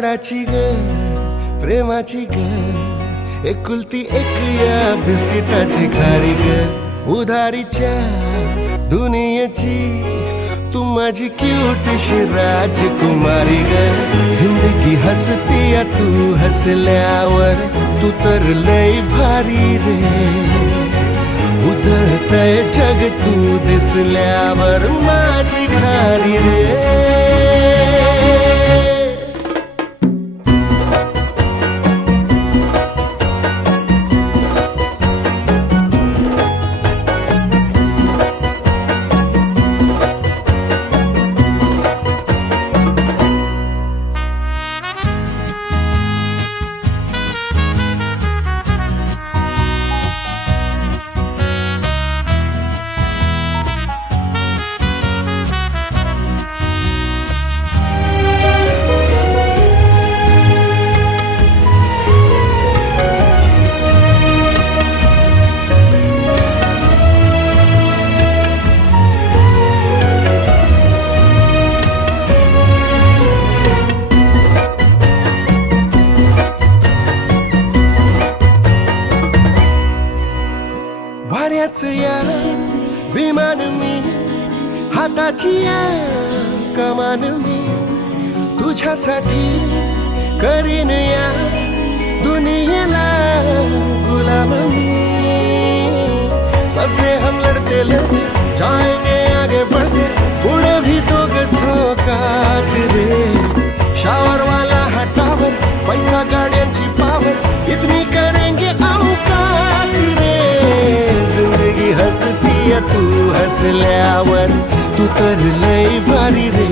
लाडाची ग प्रेमाची ग एकुलती एक या बिस्किटाची खारी ग उधारीच्या दुनियेची तू माझी क्यूटशी राजकुमारी ग जिंदगी हसती या तू हसल्यावर तू तर लय भारी रे उजळतय जग तू दिसल्यावर माझी खारी रे वाऱ्याच या विमान मी हाताची या कमान मी तुझ्यासाठी करीन या दुनियेला गुलाम मी सबसे हम लड़ते लड़ते जाएंगे आगे बढ़ते पुढे भी तो झोकात रे शावर वाला हटावर पैसा गाड्यांची पावर इतनी करेंगे औकात रे जिंदगी हसती या तू हसल्यावर तू तर लय भारी रे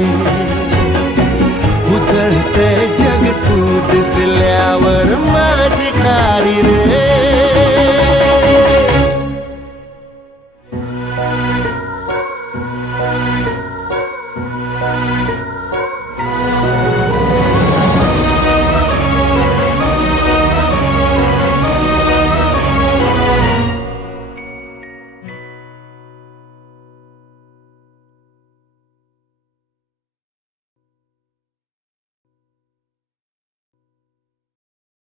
उजळतय जग तू दिसल्यावर माझी खारी रे